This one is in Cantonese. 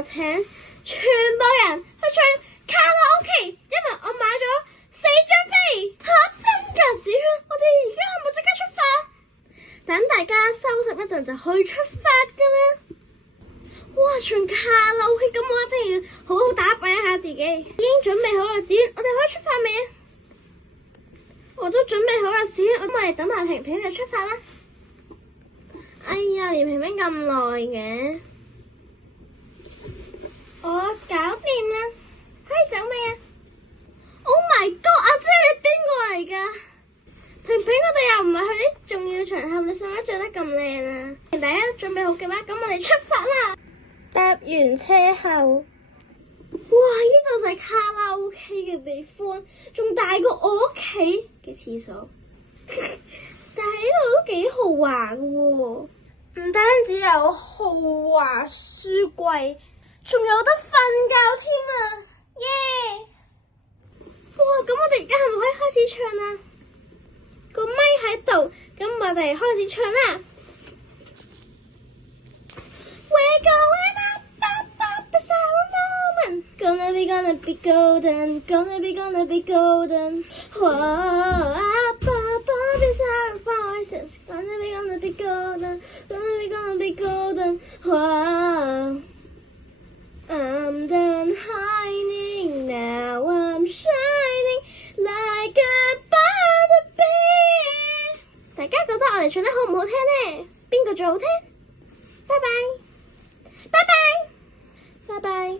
我請全部人去唱卡拉 OK，因為我買咗4張飛。真㗎，子軒，我哋而家係咪即刻出發？等大家收拾一陣就可以出發㗎啦。哇，唱卡拉 OK，咁我一定要好好打扮一下自己。已經準備好啦，子軒，我哋可以出發未啊？我都準備好啦，子軒，我哋等埋平平就出發啦。哎呀，連平平咁耐嘅，我搞掂啦，可以走未啊 ？Oh my god，阿姐你邊個嚟噶？平平，我哋又唔係去啲重要場合，你使乜着得咁靚啊？大家都準備好嘅話，咁我哋出發啦！搭完車後，哇！呢度就係卡拉 OK 嘅地方，仲大過我屋企嘅廁所。但係呢度都幾豪華嘅喎，唔單止有豪華書櫃，仲有得瞓覺添啊！耶！哇！咁我哋而家係咪可以開始唱啊？個咪喺度，咁我哋開始唱啦。We're going up, it's our moment. Gonna be golden, gonna be golden. Whoa, up, it's our voices. Gonna be golden, gonna be golden. Whoa, I'm done hiding, now I'm shining like a butterbeer. 大家覺得我哋唱得好唔好聽呢？邊個最好聽？拜拜，拜拜，拜拜。